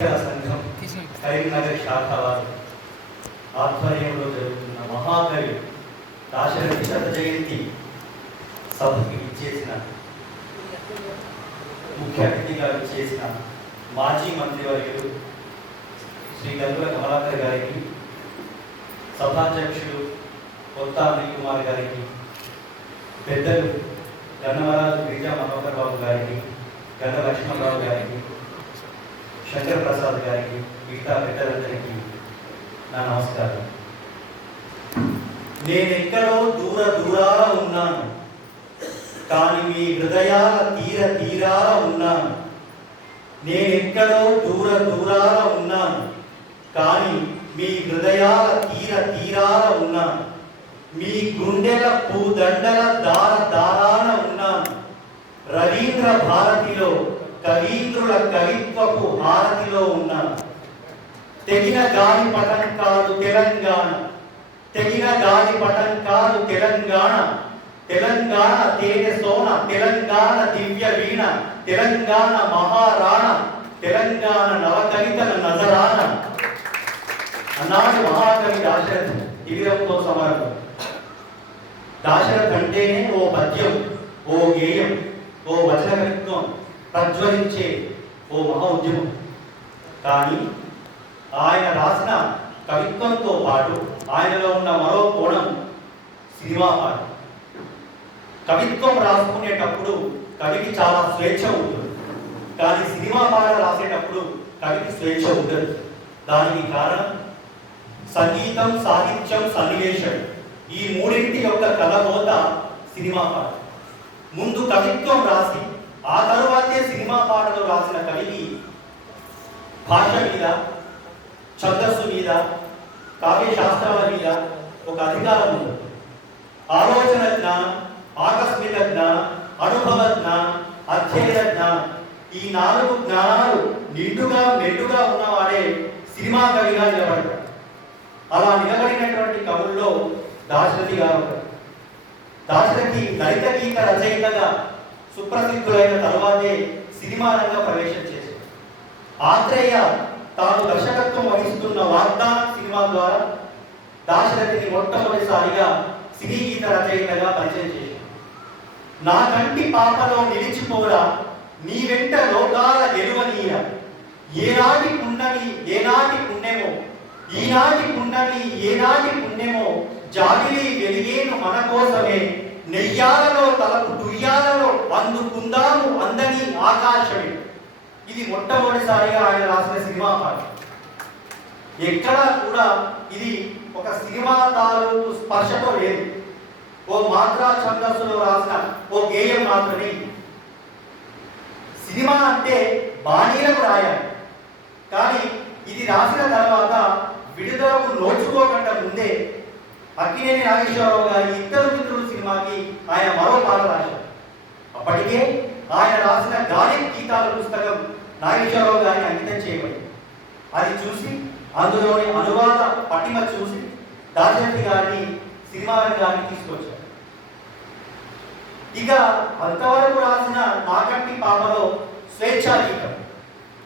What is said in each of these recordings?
సంఘం కరీంనగర్ శాఖ వారు ఆధ్వర్యంలో జరుగుతున్న మహాకవి దాశరథి శత జయంతి సభకి ఇచ్చేసిన ముఖ్య అతిథిగా ఇచ్చేసిన మాజీ మంత్రివర్యులు శ్రీ గంగుల కమలాకర్ గారికి సభాధ్యక్షుడు కొత్త అనిల్ కుమార్ గారికి పెద్దలు గన్నవరాజు గిరిజా మనోహర్ బాబు గారికి గంగ లక్ష్మణరావు గారికి శంకర్ ప్రసాద్ గారికి మిగతా పెద్దలందరికీ నా నమస్కారం. నేనెక్కడో దూర దూరాల ఉన్నాను కానీ మీ హృదయాల తీర తీరాల ఉన్నాను. నేనెక్కడో దూర దూరాల ఉన్నాను కానీ మీ హృదయాల తీర తీరాల ఉన్నాను. మీ గుండెల పూదండల దార దారాన ఉన్నాను. రవీంద్ర భారతిలో కవీంద్రుల కవిత్వపు హారతిలో ఉన్నాను. తెగిన గాలి పటం కాదు తెలంగాణ. తెగిన గాలి పటం కాదు తెలంగాణ. తెలంగాణ తేనె సోన తెలంగాణ దివ్య వీణ తెలంగాణ మహారాణ తెలంగాణ నవకవితల నజరాన అన్నాడు మహాకవి దాశరథ్ ఇవిరంతో సమరం దాశరథ్ అంటేనే ఓ పద్యం ఓ గేయం ఓ వచన కవిత్వం ప్రజ్వలించే ఓ మహా ఉద్యమం కానీ ఆయన రాసిన కవిత్వంతో పాటు ఆయనలో ఉన్న మరో కోణం సినిమా పాట. కవిత్వం రాసుకునేటప్పుడు కవికి చాలా స్వేచ్ఛ ఉంటుంది. కానీ సినిమా పాట రాసేటప్పుడు కవికి స్వేచ్ఛ ఉండదు. దానికి కారణం సంగీతం సాహిత్యం సన్నివేశం. ఈ మూడింటి యొక్క కలబోత సినిమా పాట. ముందు కవిత్వం రాసి ఆ తరువాతే సినిమా పాటలు రాసిన కవికి భాష మీద ఛందస్సు మీద కావ్య శాస్త్రాల మీద ఒక అధికారం ఉంది. ఆలోచన జ్ఞానం ఆకస్మిక జ్ఞానం అనుభవ జ్ఞానం అధ్యయన జ్ఞానం. ఈ నాలుగు జ్ఞానాలు నిండుగా మెండుగా ఉన్నవాడే సినిమా కవిగా నిలబడతాడు అలా నిలబడినటువంటి కవుల్లో దాశరథి గారు దాశరథి దళిత గీత రచయితగా సుప్రసిద్ధులైన తరువాతే సినిమా రంగ ప్రవేశం చేశారు ఆత్రేయ తాను దర్శకత్వం వహిస్తున్న వాగ్దానం సినిమా ద్వారా దాశరథిని మొట్టమొదటిసారిగా సినీ గీత రచయితగా పరిచయం చేశారు నా కంటి పాపలో నిలిచిపోరా నీ వెంట లోకాల గెలువనీయ. ఏనాటి పుణ్యమి ఏనాటి పుణ్యమో ఈనాటి పుణ్యమి ఏనాటి పుణ్యమో జాగిలి వెలిగేను మన కోసమే. నెయ్యాలలో తలకు దుయ్యాలలో అందుకుందాము అందని ఆకాశమే. ఇది మొట్టమొదటిసారిగా ఆయన రాసిన సినిమా పాట. ఎక్కడా కూడా ఇది ఒక సినిమా తాలూకు స్పర్శతో లేదు. ఓ మాత్రా ఛందస్సులో రాసిన ఓ గేయం మాత్రమే సినిమా అంటే బాణీలకు రాయాలి. కానీ ఇది రాసిన తర్వాత విడుదలకు నోచుకోకుండా ముందే అక్కినేని నాగేశ్వరరావు గారి ఇద్దరు మిత్రులు సినిమాకి ఆయన మరో పాట రాశారు. అప్పటికే ఆయన రాసిన గాలి గీతాల పుస్తకం నాగేశ్వరరావు గారిని అంకితం చేయబడింది. అది చూసి అందులోని అనువాద పటిమ చూసి దాశరథి గారిని సినిమా రంగానికి తీసుకొచ్చారు. ఇక అంతవరకు రాసిన నాకంటి పాపలో స్వేచ్ఛా గీతం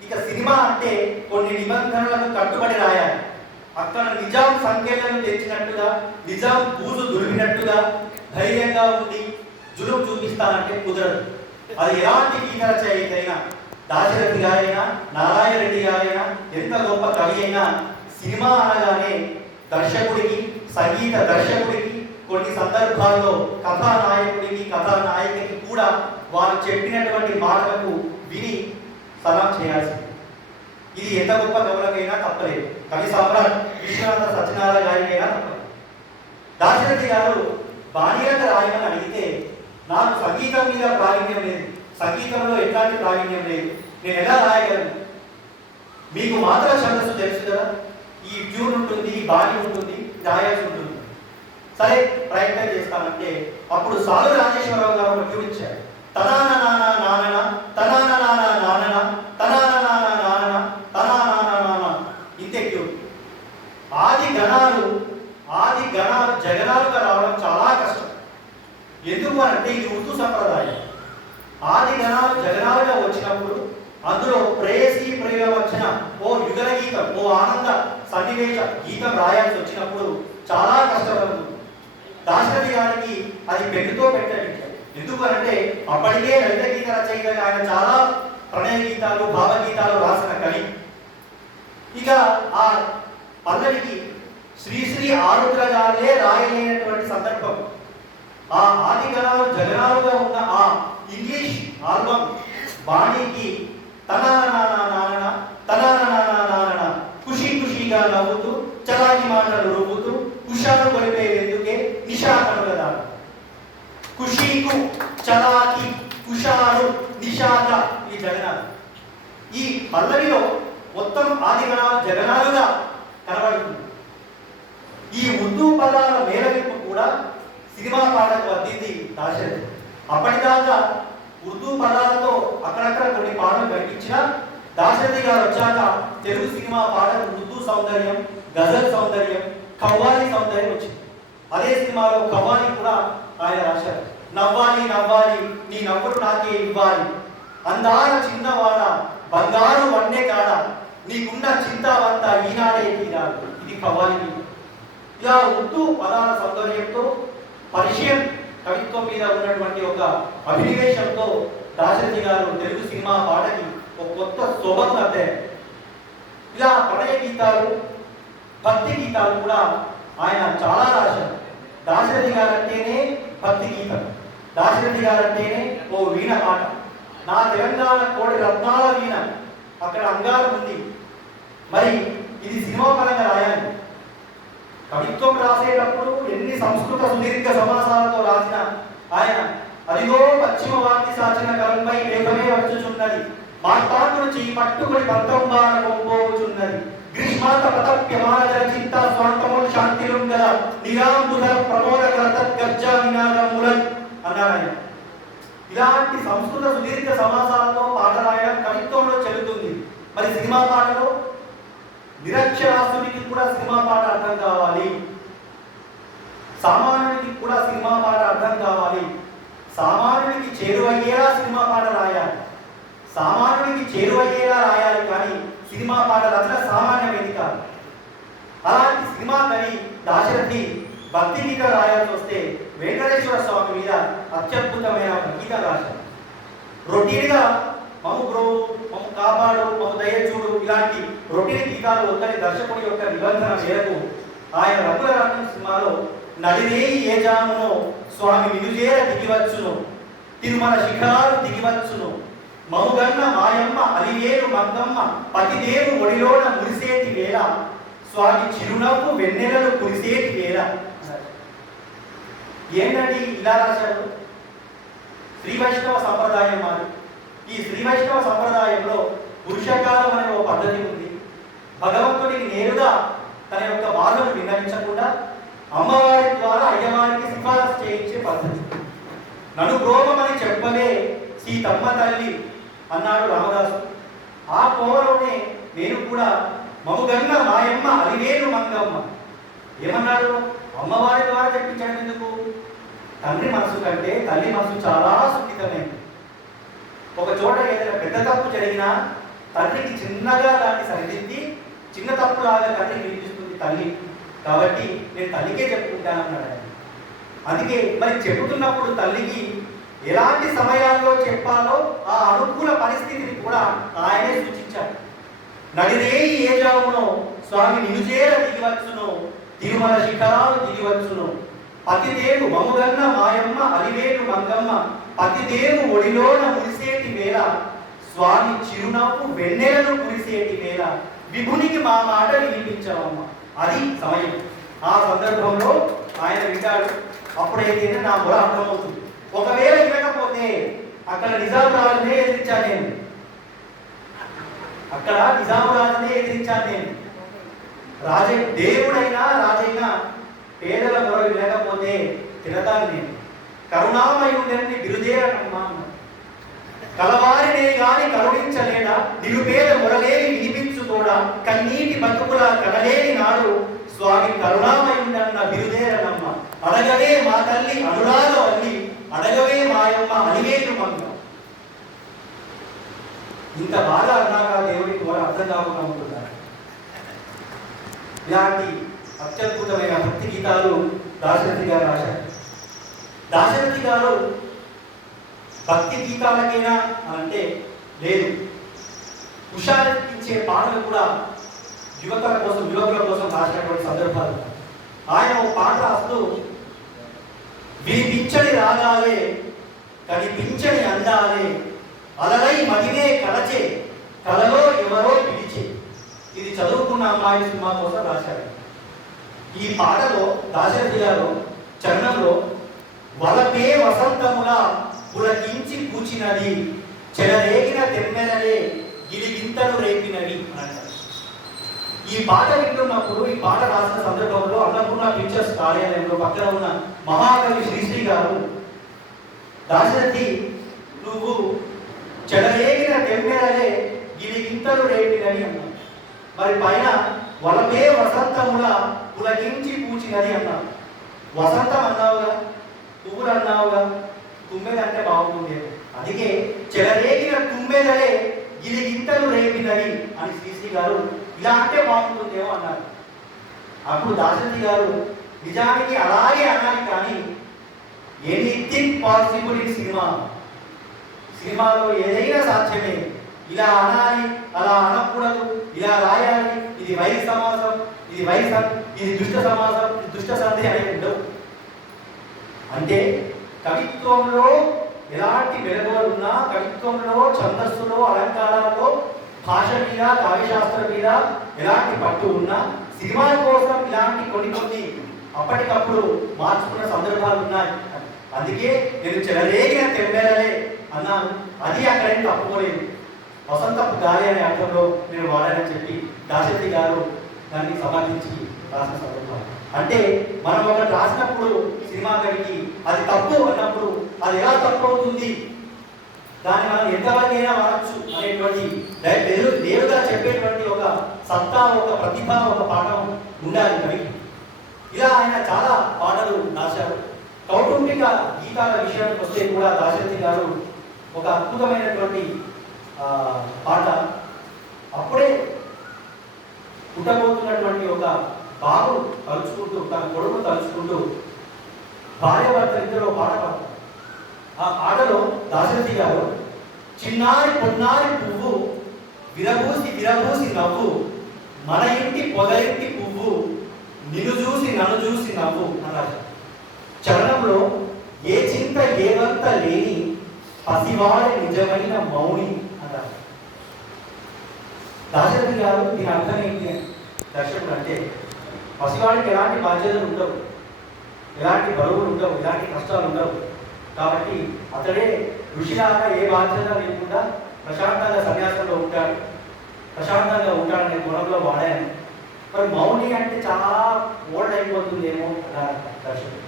ఇక సినిమా అంటే కొన్ని నిబంధనలకు కట్టుబడి రాయాలి. అక్కడ నిజాం సంకేతం తెచ్చినట్టుగా నిజాం బూజు దొరికినట్టుగా ధైర్యంగా ఉండి జులుం చూపిస్తానంటే కుదరదు. అది ఎలాంటి గీత రచయిత అయినా దాశరథి గారైనా నారాయణ రెడ్డి గారైనా ఎంత గొప్ప కవి అయినా సినిమా అనగానే దర్శకుడికి సంగీత దర్శకుడికి కొన్ని సందర్భాల్లో కథానాయకుడికి కథానాయకుడికి కూడా వారు చెప్పినటువంటి మాటలకు విని సలాం చేయాల్సింది. ఇది ఎంత గొప్ప కవులకైనా తప్పలేదు. కవి సమ్రాట్ విశ్వనాథ సత్యనారాయణ గారికైనా తప్పలేదు. దాశరథి గారు బాణీలకు రాయమని అడిగితే నాకు సంగీతం మీద ప్రావీణ్యం లేదు. సంగీతంలో ఎట్లాంటి ప్రావీణ్యం లేదు. నేను ఎలా రాయగలను? మీకు మాత్ర ఛందస్సు తెలుసు కదా. ఈ ట్యూన్ ఉంటుంది బాణి ఉంటుంది రాయాల్సి ఉంటుంది. సరే ప్రయత్నం చేస్తానంటే అప్పుడు సాలు రాజేశ్వరరావు గారు ఒక ట్యూన్ ఇచ్చారు. తనాన నానా నానా తనాన నానా నానన తనాన నాన నానన తనాన నాన ఇంతే ట్యూన్ ఆది గణాలు ఆది గణాలు జగనాలుగా రావడం చాలా కష్టం ఎందుకు అంటే ఇది ఉర్దూ సంప్రదాయం. ఆది గణాలు జగనాలుగా వచ్చినప్పుడు అందులో ప్రేయసి ప్రియ వచ్చిన ఓ గీతం ఓ ఆనంద సన్నివేశ గీతం రాయాల్సి వచ్చినప్పుడు చాలా కష్టపడుతుంది దాశరథి గారికి అది పెన్నుతో పెట్టడించారు ఎందుకు అంటే అప్పటికే లలిత గీత రచయిత ఆయన చాలా ప్రణయ గీతాలు భావగీతాలు రాసిన కవి. ఇక ఆ పల్లవికి శ్రీశ్రీ ఆరుద్ర గారే రాయలేనటువంటి సందర్భం. ఆ ఆది గణాలు జగనాలుగా ఉన్న ఆ ఇంగ్లీష్ ఆల్బమ్ బాణీకి తనాన తనాన ఖుషి ఖుషిగా నవ్వుతూ చలాకి మాటలు రువ్వుతూ కుషాలు కొలిపేందుకే నిషా కనుగదారు ఖుషీకు చలాకి కుషాలు నిషాద ఈ జగనాలు ఈ పల్లవిలో మొత్తం ఆది గణాలు జగనాలుగా కనబడుతుంది ఈ ఉర్దూ పదాల మేళవింపు కూడా సినిమా పాటకు అద్దింది దాశరథి. అప్పటిదాకా ఉర్దూ పదాలతో అక్కడక్కడ కొన్ని పాటలు కనిపించిన దాశరథి గారు వచ్చాక తెలుగు సినిమా పాటకు ఉర్దూ సౌందర్యం గజల్ సౌందర్యం కవ్వాలి సౌందర్యం వచ్చింది. అదే సినిమాలో కవ్వాలి కూడా ఆయన రాశారు. నవ్వాలి నవ్వాలి నీ నవ్వుడు నాకే ఇవ్వాలి. అందాల చిన్నవాడ బంగారు వన్నే కాడ నీకున్న చింతావంతా ఈనాడే తీరాలి. ఇది కవ్వాలి ఇలా ఉర్దూ పదాల సౌందర్యంతో పర్షియన్ కవిత్వం మీద ఉన్నటువంటి ఒక అభినివేశంతో దాశరథి గారు తెలుగు సినిమా పాటకి ఒక కొత్త శోభను అద్దారు ఇలా ప్రణయ గీతాలు భక్తి గీతాలు కూడా ఆయన చాలా రాశారు. దాశరథి గారు అంటేనే భక్తి గీతం. దాశరథి గారు అంటేనే ఓ వీణ పాట. నా తెలంగాణ కోడి రత్నాల వీణ. అక్కడ అంగారం ఉంది. మరి ఇది సినిమా పరంగా రాయాలి. కవిత్వం రాసేటప్పుడు ఎన్ని సంస్కృత సుదీర్ఘ సమాసాలతో రాసిన ఆయన అదిగో పశ్చిమ వార్తి సాచిన కలంపై లేఖమే వచ్చుచున్నది. మార్తాండును నుంచి పట్టుకుని పంతంబార కొంపోచున్నది గ్రీష్మాత ప్రతప్యమాన చింత స్వాంతములు శాంతిలుంగల నిరాంబుధ ప్రమోదకర తద్గజ్జ వినాదములన్ అన్నారు ఆయన. ఇలాంటి సంస్కృత సుదీర్ఘ సమాసాలతో పాట రాయడం కవిత్వంలో చెల్లుతుంది మరి సినిమా పాట నిరక్షరాస్యుడికి కూడా సినిమా పాట అర్థం కావాలి. సామాన్యుడికి కూడా సినిమా పాట అర్థం కావాలి. సామాన్యుడికి చేరువయ్యేలా సినిమా పాట రాయాలి. సామాన్యుడికి చేరువయ్యేలా రాయాలి కానీ సినిమా పాట రచన సామాన్యమైనది కాదు. అలాంటి సినిమా కవి దాశరథి భక్తి గీత రాయాల్సి వస్తే వెంకటేశ్వర స్వామి మీద అత్యద్భుతమైన ఒక గీత రాశారు. రొటీన్గా మము బ్రో మము కాపాడు మము దయచూడు ఇలాంటి రొటీన్ గీతాలు వద్దని దర్శకుడి యొక్క నిబంధన మేరకు ఆయన రఘుల రాజ్యం సినిమాలో నడిరేయి ఏ జామునో స్వామి నిలుజేర దిగివచ్చును. తిరుమల శిఖరాలు దిగివచ్చును. మౌగన్న మాయమ్మ అలివేలు మంగమ్మ పతిదేవు ఒడిలోన మురిసేటి వేళ. స్వామి చిరునవ్వు వెన్నెలలు కురిసేటి వేళ. ఏంటండి ఇలా రాశారు? శ్రీ వైష్ణవ సంప్రదాయం మాది. ఈ శ్రీ వైష్ణవ సంప్రదాయంలో పురుషకాలం అనే ఒక పద్ధతి ఉంది. భగవంతుడికి నేరుగా తన యొక్క బాధను విన్నవించకుండా అమ్మవారి ద్వారా అయ్యవారికి సిఫారసు చేయించే పద్ధతి. నన్ను ప్రోమని చెప్పలే సీతమ్మ తల్లి అన్నాడు రామదాసు. ఆ కోవలోనే నేను కూడా మముగన్న మాయమ్మ అలివేలు మంగమ్మ. ఏమన్నాడు? అమ్మవారి ద్వారా చెప్పించడం ఎందుకు? తండ్రి మనసు కంటే తల్లి మనసు చాలా సున్నితమైనది ఒక చోట ఏదైనా పెద్ద తప్పు జరిగినా తండ్రికి చిన్నగా దాన్ని సరిదిద్ది చిన్న తప్పు లాగా తండ్రి వినిపిస్తుంది తల్లి. కాబట్టి నేను తల్లికే చెప్పుకుంటానన్నాడు ఆయన అందుకే మరి చెబుతున్నప్పుడు తల్లికి ఎలాంటి సమయాల్లో చెప్పాలో ఆ అనుకూల పరిస్థితిని కూడా ఆయనే సూచించాడు. నడిరేయి ఏ జామునో స్వామి నిలుచేర దిగివచ్చును తిరుమల శిఖరాలు దిగివచ్చును పతిదేవు మముగన్న మాయమ్మ అలివేలు మంగమ్మ పతిదేవు ఒడిలోన మురిసేటి వేళ స్వామి చిరునవ్వు వెన్నెలను కురిసేటి వేళ విభునికి మా మాట వినిపించవమ్మ. అది సమయం. ఆ సందర్భంలో ఆయన వింటాడు. అప్పుడైతే నా మొర అర్థమవుతుంది. ఒకవేళ వినకపోతే అక్కడ నిజాంరాజునే ఎదిరించాను నేను. అక్కడ నిజాంరాజునే ఎదిరించాను నేను. రాజే దేవుడైనా రాజైనా పేదల మొర వినకపోతే తిడతాను నేను. కరుణామయుడని బిరుదేరనమ్మా అన్నాడు. కలవారినే గాని కరుణించలేడా? నిరుపేద మొరలేని వినిపించుకోడా కన్నీటి బతుకుల కనలేని నాడు స్వామి కరుణామయుడన్న బిరుదేరనమ్మ. అడగవే మా తల్లి అనురాగవల్లి అడగవే మాయమ్మ అలివేలు మంగ ఇంత బాగా అన్నాక దేవుడికి వారు అర్థం కాకుండా ఉంటున్నారు ఇలాంటి అత్యద్భుతమైన భక్తి గీతాలు దాశరథి గారు రాశారు. దాశరథి గారు భక్తి గీతాలకైనా అంటే లేదు. హుషారెత్తించే పాటలు కూడా యువకుల కోసం యువకుల కోసం రాసినటువంటి సందర్భాలు. ఆయన ఒక పాట రాస్తూ వినిపించని రాగాలే కనిపించని అందాలే అలలై మదినే కలచే కలలో ఎవరో పిలిచే. ఇది చదువుకున్న అమ్మాయి సినిమా కోసం రాశారు. ఈ పాటలో దాశరథి గారు చరణంలో వలపే వసంతముల పులకించి కూచినది చెలరేగిన తెమ్మెనలే గిలిగింతలు రేపినవి ఈ పాట వింటున్నప్పుడు ఈ పాట రాసిన సందర్భంలో అన్నపూర్ణ పిక్చర్స్ కార్యాలయంలో పక్కన ఉన్న మహాకవి శ్రీశ్రీ గారు దాశరథి నువ్వు చెడరేగిన తెమ్మెరలే గిలిగింతలు రేపినని అన్నావు మరి పైన వలమే వసంతముల పులకించి పూచినది అన్నావు వసంతం అన్నావుగా పువ్వులు అన్నావుగా తుమ్మెదంటే బాగుంటుంది అందుకే చెలరేగిన తుమ్మెదలే ఇది గిలిగింతలు రేపినవి అని శ్రీశ్రీ గారు ఇలా అంటే బాగుంటుందేమో అన్నారు. అప్పుడు దాశరథి గారు నిజానికి అలాగే అనాలి కానీ ఎనీథింగ్ పాసిబుల్ ఇన్ సినిమా. సినిమాలో ఏదైనా సాధ్యమే. ఇలా అనాలి అలా అనకూడదు ఇలా రాయాలి. ఇది వైర సమాసం ఇది వై ఇది దుష్ట సమాసం ఇది దుష్ట సంధి అనేవి ఉండవు. అంటే కవిత్వంలో ఎలాంటి వెలుగులు ఉన్నా కవిత్వంలో ఛందస్సులో అలంకారాల్లో భాష మీద కావ్యశాస్త్రం మీద ఎలాంటి పట్టు ఉన్నా సినిమా కోసం ఇలాంటి కొన్ని కొన్ని అప్పటికప్పుడు మార్చుకున్న సందర్భాలు ఉన్నాయి. అందుకే నేను చెలరేగిన తెమ్మెరలే అన్నాను. అది అక్కడేం తప్పుకోలేదు. వసంతపు గాలి అనే అర్థంలో నేను వాడానని చెప్పి దాశరథి గారు దాన్ని సమర్థించి రాసిన సందర్భం అంటే మనం ఒకటి రాసినప్పుడు సినిమా కవికి అది తప్పు అన్నప్పుడు అది ఎలా తప్పు అవుతుంది? దాన్ని మనం ఎంతవరకైనా వాడచ్చు అనేటువంటి నేరుగా దేవుగా చెప్పేటువంటి ఒక సత్తా ఒక ప్రతిభ ఒక పాఠం ఉండాలి కవి ఇలా ఆయన చాలా పాటలు రాశారు. కౌటుంబిక గీతాల విషయానికి వస్తే కూడా దాశరథి గారు ఒక అద్భుతమైనటువంటి పాట. అప్పుడే పుట్టబోతున్నటువంటి ఒక బాబు తలుచుకుంటూ తన కొడుకు తలుచుకుంటూ భార్య భర్త ఇద్దరు పాట పాడతారు. ఆ పాటలో దాశరథి గారు చిన్నారి పొన్నారి పువ్వు విరబూసి విరబూసి నవ్వు మన ఇంటి పొదరింటి పువ్వు నిన్ను చూసి నన్ను చూసి నవ్వు అన్నారు. చరణంలో ఏ చింత ఏవంత లేని పసివాడి నిజమైన మౌని అన్నారు. దాశరథి గారు దీని అర్థం ఏంటి? దర్శకుడు అంటే పసివాడికి ఎలాంటి బాధ్యతలు ఉండవు. ఎలాంటి బరువులు ఉండవు ఎలాంటి కష్టాలు ఉండవు. కాబట్టి అతడే ఋషిలాగా ఏ బాధ్యత లేకుండా ప్రశాంతంగా సన్యాసంలో ఉంటాడు. ప్రశాంతంగా ఉంటాడనే గుణంలో వాడాను మరి మౌని అంటే చాలా ఓల్డ్ అయిపోతుందేమో అన్నారు దర్శకుడు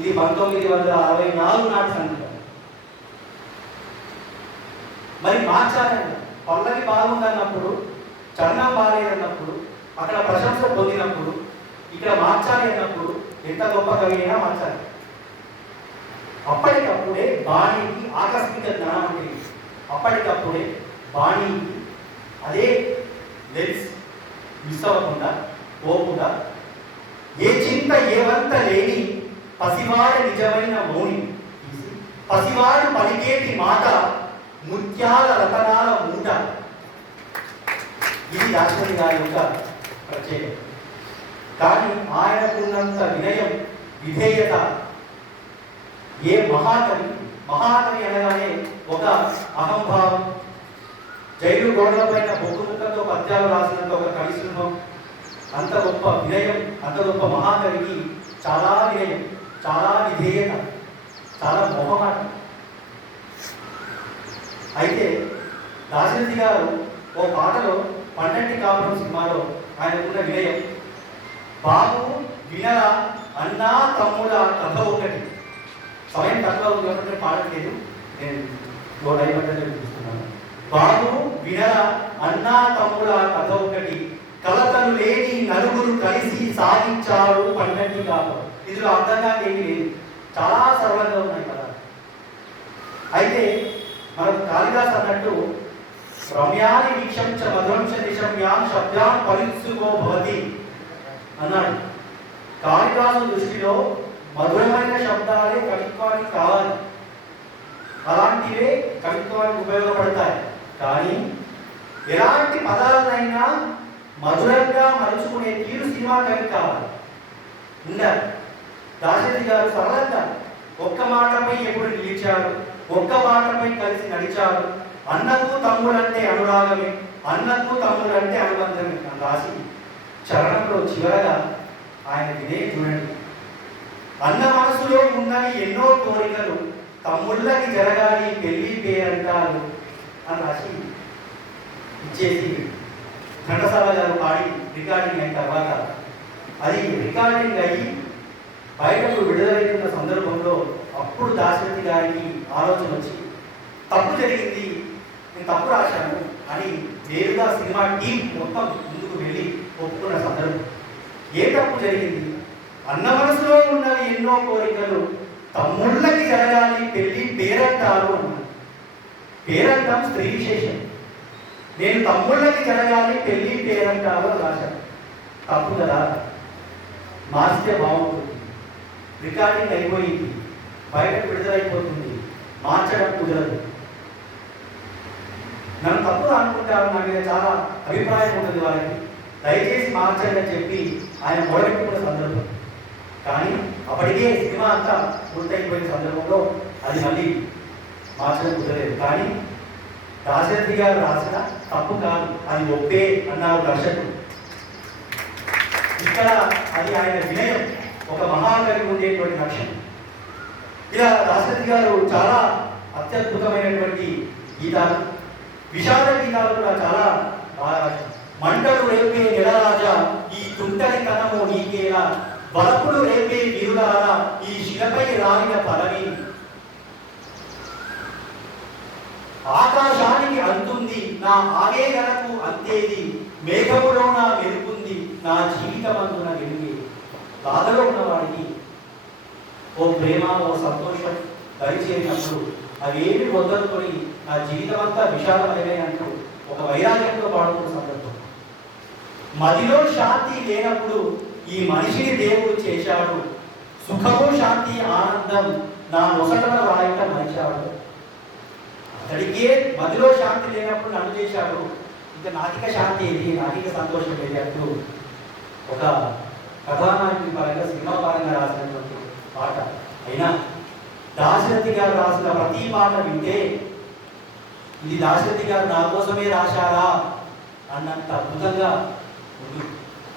ఇది పంతొమ్మిది వందల అరవై నాలుగు నాటి సంగీతం మరి మార్చాలని పల్లవి బాగుందన్నప్పుడు చరణం బాగాలేదన్నప్పుడు అక్కడ ప్రశంస పొందినప్పుడు ఇక్కడ మార్చాలి అన్నప్పుడు ఎంత గొప్ప కవి అయినా మార్చాలి. అప్పటికప్పుడే బాణీకి ఆకస్మిక జ్ఞానం అంటే అప్పటికప్పుడే బాణికి అదే లెన్స్ మిస్ అవ్వకుండా పోకుండా ఏ చింత ఏవంత లేని పసివాడ నిజమైన మౌని పసివాడు పలికేటి మాట ముత్యాల రతనాల మూట. ఇది రాష్ట్రపతి గారి యొక్క ప్రత్యేకత. కానీ ఆయనకున్నంత వినయం విధేయత. ఏ మహాకవి మహాకవి అనగానే ఒక అహంభావం. జైలు గోడల పైన బొగ్గు ముక్కతో పద్యాలు రాసినంత ఒక కవి సింహం అంత గొప్ప వినయం అంత గొప్ప మహాకవికి చాలా వినయం చాలా విధేయత చాలా మొహమాట. అయితే దాశరథి గారు ఓ పాటలో పన్నెండు కాపురం సినిమాలో ఆయనకున్న వినయం. బాబు వినరా అన్నా తమ్ముడా కథ ఒకటి. సమయం తక్కువ ఉంది కాబట్టి నేను పాడట్లేదు నేను ఓ డైవర్టనే చూపిస్తున్నాను. బాబు వినరా అన్నా తమ్ముడా కథ ఒకటి. కలతలు లేని నలుగురు కలిసి సాధించారు పన్నెండు కాదు ఇందులో అర్థంగా ఏమి లేదు. చాలా సరళంగా ఉన్నాయి కదా. అయితే మనం కాళిదాస్ అన్నట్టు రమ్యాని వీక్షంచ మధురంచ నిశమ్యాం శబ్దాం పరిత్సుకో భవతి. అన్నాడు. కాళిదాసు దృష్టిలో మధురమైన శబ్దాలే కవిత్వానికి కావాలి. అలాంటివే కవిత్వానికి ఉపయోగపడతాయి. కానీ ఎలాంటి పదాలనైనా మధురంగా మలుచుకునే తీరు సినిమా కవి కావాలి. ఉండాలి. దాశరథి గారు సరళంగా ఒక్క మాటపై ఎప్పుడు నిలిచారు ఒక్క మాటపై కలిసి నడిచారు అన్నకు తమ్ముడంటే అనురాగమే అన్నకు తమ్ముడంటే అనుబంధమే అని రాసి చరణంలో చివరగా ఆయన వినే చూడండి. అన్న మనసులో ఉన్నవి ఎన్నో కోరికలు తమ్ముళ్ళకి జరగాలి పెళ్ళి పేరంటారు అని రాసి ఇచ్చేసి ఘంటసాల గారు పాడి రికార్డింగ్ అయిన తర్వాత అది రికార్డింగ్ అయ్యి బయటకు విడుదలైన సందర్భంలో అప్పుడు దాశరథి గారికి ఆలోచన వచ్చి తప్పు జరిగింది నేను తప్పు రాశాను అని నేరుగా సినిమా టీం మొత్తం ముందుకు వెళ్ళి ఒప్పుకున్న సందర్భం. ఏ తప్పు జరిగింది? అన్న మనసులో ఉన్నవి ఎన్నో కోరికలు. తమ్ముళ్ళకి జరగాలి పెళ్ళి పేరంటారు. పేరంటాం స్త్రీ విశేషం. నేను తమ్ముళ్ళకి జరగాలి పెళ్ళి పేరంటారు అని రాశాను తప్పు కదా? మార్చితే బాగుంటుంది. రికార్డింగ్ అయిపోయింది. బయట విడుదలైపోతుంది. మార్చడం కుదరదు. నన్ను తప్పుగా అనుకుంటారు నా మీద చాలా అభిప్రాయం ఉంటుంది వారికి దయచేసి మార్చండి అని చెప్పి ఆయన మొదలెట్టుకున్న సందర్భం. కానీ అప్పటికే సినిమా అంతా పూర్తయిపోయిన సందర్భంలో అది మళ్ళీ మార్చడం కుదరలేదు. కానీ దాశరథి గారు రాసిన తప్పు కాదు అది ఒప్పే అన్నారు దర్శకుడు. ఇక్కడ అది ఆయన వినయం ఒక మహాకవి ఉండేటువంటి లక్ష్యం ఇలా దాశరథి గారు చాలా అత్యద్భుతమైనటువంటి గీతాలు విషాద గీతాలు కూడా చాలా బాగా మంటలు రేపే నెలరాజా ఈ తుంటరి కనము నీకేలా బలపులు రేపే వీరులారా ఈ శిలపై రాలిన పదవి. ఆకాశానికి అంతుంది నా ఆవేదనకు అంతేది మేఘములో నా మెరుపుంది నా జీవితమందున వెలుగు. బాధలో ఉన్నవాడికి ఓ ప్రేమ ఓ సంతోషం దరిచేరినప్పుడు అవేమి వద్దనుకొని నా జీవితం అంతా విశాలమైన అంటూ ఒక వైరాగ్యంతో పాడుతున్న సందర్భం. మదిలో శాంతి లేనప్పుడు ఈ మనిషిని దేవుడు చేశాడు. సుఖము శాంతి ఆనందం నా నొసటన రాయట మరిచాడు అతడికే మదిలో శాంతి లేనప్పుడు నన్ను చేశాడు. ఇంకా నాటిక శాంతి ఏది? నాటిక సంతోషం ఏది? అంటూ ఒక కథానాయకుడి పరంగా సినిమా పరంగా రాసినటువంటి పాట. అయినా దాశరథి గారు రాసిన ప్రతి మాట వింటే ఇది దాశరథి గారు నా కోసమే రాశారా? అన్నంత అద్భుతంగా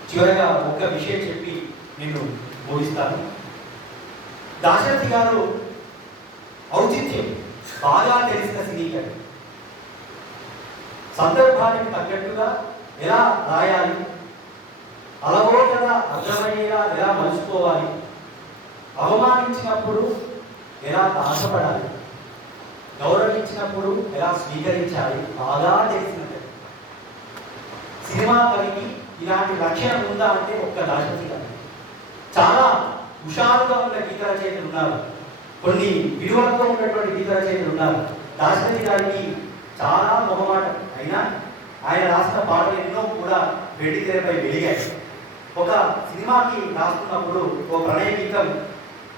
చివరగా ఒక్క విషయం చెప్పి నేను బోధిస్తాను. దాశరథి గారు ఔచిత్యం బాగా తెలిసిన సినీకవి సందర్భానికి తగ్గట్టుగా ఎలా రాయాలి? అలవోకగా అర్థమయ్యేలా ఎలా మలుచుకోవాలి? అవమానించినప్పుడు ఎలా ఆశపడాలి గౌరవించినప్పుడు ఎలా స్వీకరించాలి? బాగా తెలిసినట్టు సినిమా పనికి ఇలాంటి లక్షణం ఉందా అంటే ఒక్క రాజకీయ కవి చాలా హుషారుగా ఉన్న గీత రచయితలు ఉన్నారు. కొన్ని విలువలతో ఉన్నటువంటి గీత రచయితలు ఉన్నారు. దాశరథి గారికి చాలా మొహమాటం. అయినా ఆయన రాసిన పాటలు ఎన్నో కూడా వెండి తెరపై వెలిగాయి. ఒక సినిమాకి రాస్తున్నప్పుడు ఓ ప్రణయ గీతం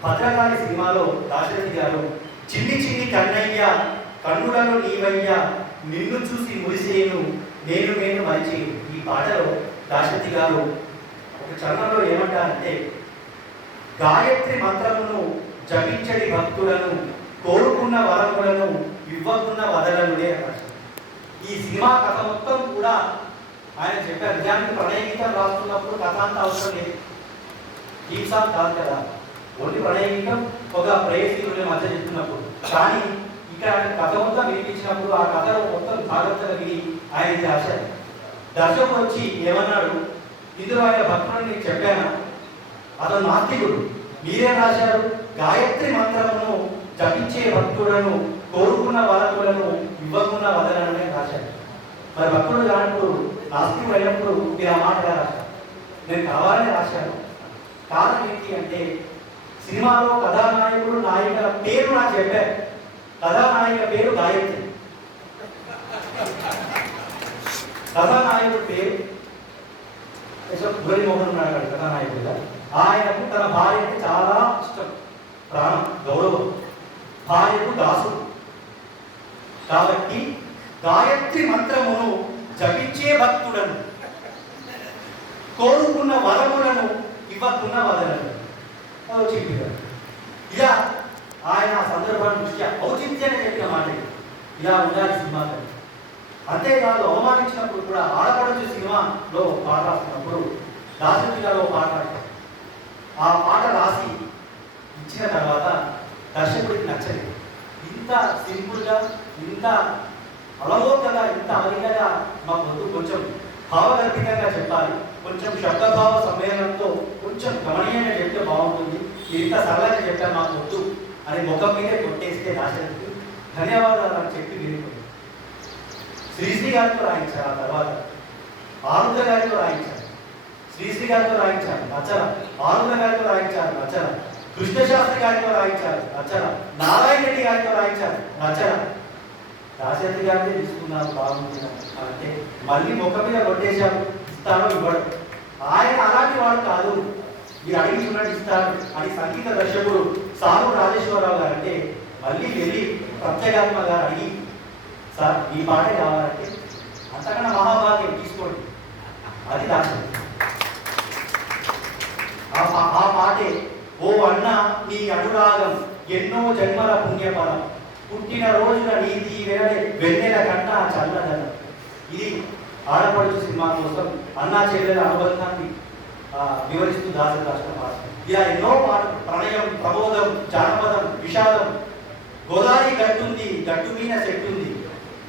భద్రకాళి సినిమాలో దాశరథి గారు చిన్ని చిన్ని కన్నయ్య కన్నులలో నీవయ్య నిన్ను చూసి మురిసేను నేను నేను మరిచేను. ఈ పాటలో దాశరథి గారు ఒక చరణంలో ఏమంటారంటే గాయత్రి మంత్రమును జపించడి భక్తులను కోరుకున్న వరములను ఇవ్వకున్న వదలనుడే ఈ సినిమా కథ మొత్తం కూడా ఆయన చెప్పారు. నిజానికి ప్రణయ గీతం రాస్తున్నప్పుడు కథ అంత అవసరం లేదు. గీత కాదు కదా. ఓన్లీ ప్రణయ గీతం ఒక ప్రేయసీరుల మధ్య చెప్తున్నప్పుడు. కానీ ఇక్కడ ఆయన కథ మొత్తం వినిపించినప్పుడు ఆ కథలో మొత్తం జాగ్రత్తగా విని ఆయన రాశారు. దర్శకుడు వచ్చి ఏమన్నాడు? ఇందులో ఆయన భక్తులను నేను చెప్పాను? అతను నాస్తికుడు మీరే రాశారు. గాయత్రి మంత్రమును జపించే భక్తులను కోరుకున్న వరకులను ఇవ్వకున్న వదలనని రాశాడు మరి భక్తుడు కానప్పుడు నాస్తికుడు అయినప్పుడు మీరు ఆ మాట రాశారు? నేను కావాలని రాశాను. కారణం ఏంటి అంటే సినిమాలో కథానాయకుడు నాయికల పేరు నాకు చెప్పారు. కథానాయిక పేరు గాయత్రి. కథానాయకుడు పేరు మురళీ ఉన్నాడు అక్కడ కథానాయకుడిగా. ఆయనకు తన భార్యకి చాలా ఇష్టం. ప్రాణం గౌరవం. భార్యకు దాసు. కాబట్టి గాయత్రి మంత్రమును జపించే భక్తుడను. కోరుకున్న వరములను ఇవ్వకున్న వదలను. చెప్పారు ఇలా ఆయన ఆ సందర్భాన్ని దృష్ట్యా? ఔచిత్యాన్ని చెప్పిన మాట ఇలా ఉండాలి సినిమా అంతేకాదు అవమానించినప్పుడు కూడా ఆడపడచ్చు సినిమాలో పాట రాసినప్పుడు దాసరి గారు పాట రాశారు. ఆ పాట రాసి ఇచ్చిన తర్వాత దర్శకుడికి నచ్చలేదు. ఇంత సింపుల్గా ఇంత అలవోకగా ఇంత అమరికగా మా ముందు కొంచెం భావగర్భితంగా చెప్పాలి. కొంచెం శబ్దభావ సమ్మేళనంతో కొంచెం గమనీయంగా చెప్తే బాగుంటుంది. ఇంత సరళంగా చెప్పాను మాకు వద్దు అని ముఖం మీదే కొట్టేస్తే దాశరథి ధన్యవాదాలు అని చెప్పి వెళ్ళిపోయింది శ్రీశ్రీ గారితో రాయించారు ఆ తర్వాత. ఆనంద గారితో రాయించారు. శ్రీశ్రీ గారితో రాయించారు. నచ్చల. ఆనంద గారితో రాయించారు. నచ్చల. కృష్ణశాస్త్రి గారితో రాయించారు. నచ్చల. నారాయణ రెడ్డి గారితో రాయించారు. నచ్చల. రాజశేఖర్ గారిని తీసుకున్నారు. బాగుంది. అంటే మళ్ళీ మొక్క మీద కొట్టేశారు ఇస్తారో ఇవ్వడం. ఆయన అలాంటి వాడు కాదు. మీరు అడిగి చూడండి ఇస్తారు అని సంగీత దర్శకుడు సారు రాజేశ్వరరావు గారు అంటే మళ్ళీ వెళ్ళి ప్రత్యేగాత్మ గారు అడిగి సార్ ఈ పాటే కావాలంటే అంతకన్నా మహాభాగ్యం తీసుకోండి. అది దాని ఆ ఆ పాటే ఓ అన్న నీ అనురాగం ఎన్నో జన్మల పుణ్యఫలం. పుట్టిన రోజున నీతి వెనడే వెన్నెల గంట చల్లదనం. ఇది ఆడపడుచు సినిమా కోసం అన్నా చెల్లెల అనుబంధాన్ని వివరిస్తూ దాసరి రాష్ట్ర పాట. ఇలా ఎన్నో పాటలు ప్రణయం ప్రబోధం జానపదం విషాదం. గోదావరి గట్టుంది గట్టు మీద చెట్టుంది.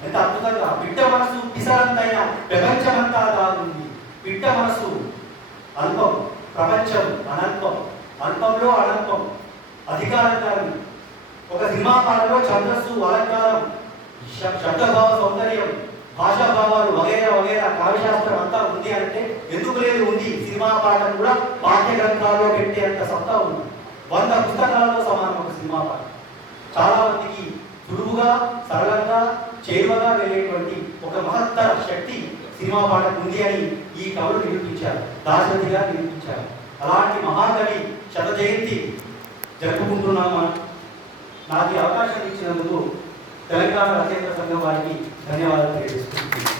ఎంత అద్భుతంగా. బిడ్డ మనసు పిసరంతైన ప్రపంచమంతా దాగుంది. బిడ్డ మనసు అల్పం ప్రపంచం అనంతం అల్పంలో అనంతం అధికారంకారం ఒక సినిమాపాలలో ఛందస్సు అలంకారం శబ్దభావ సౌందర్యం భాషాభావాలు వగైరా వగైరా కావ్యశాస్త్రం అంతా ఉంది అంటే ఎందుకు లేదు ఉంది? సినిమా పాఠం కూడా పాఠ్య గ్రంథాల్లో పెట్టేంత సత్తా ఉంది. వంద పుస్తకాలతో సమానం ఒక సినిమా పాఠం చాలా మందికి సులువుగా సరళంగా చేరువగా వెళ్ళేటువంటి ఒక మహత్తర శక్తి సినిమా పాటకు ఉంది అని ఈ కవులు నిరూపించారు. దాశరథి గారు నిరూపించారు. అలాంటి మహాకవి శత జయంతి జరుపుకుంటున్నామా? నాకు ఈ అవకాశం ఇచ్చినందుకు తెలంగాణ రచయిత సంఘం వారికి ధన్యవాదాలు తెలియజేస్తున్నాను.